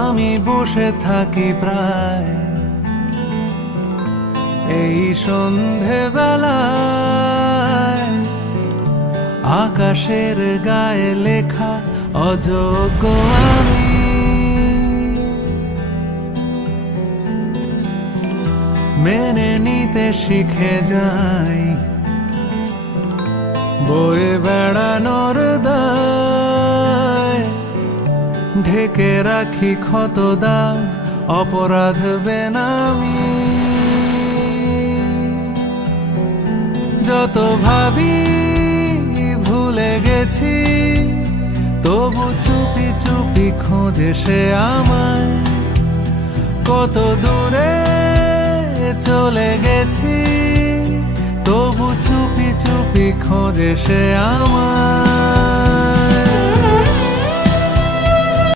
আমি বসে থাকি প্রায় এই সন্ধেবেলায়, আকাশের গায়ে লেখা অযোগ্য আমি। মেনে নিতে শিখে যাই বয়ে বেড়ানোর দায়, ঢেকে রাখি ক্ষত দাগ অপরাধ বেনামি। যত ভাবি ভুলে গেছি, তবু চুপি চুপি খোঁজে সে আমায়। কত দূরে চলে গেছি, তবু চুপি চুপি খোঁজে সে আমায়।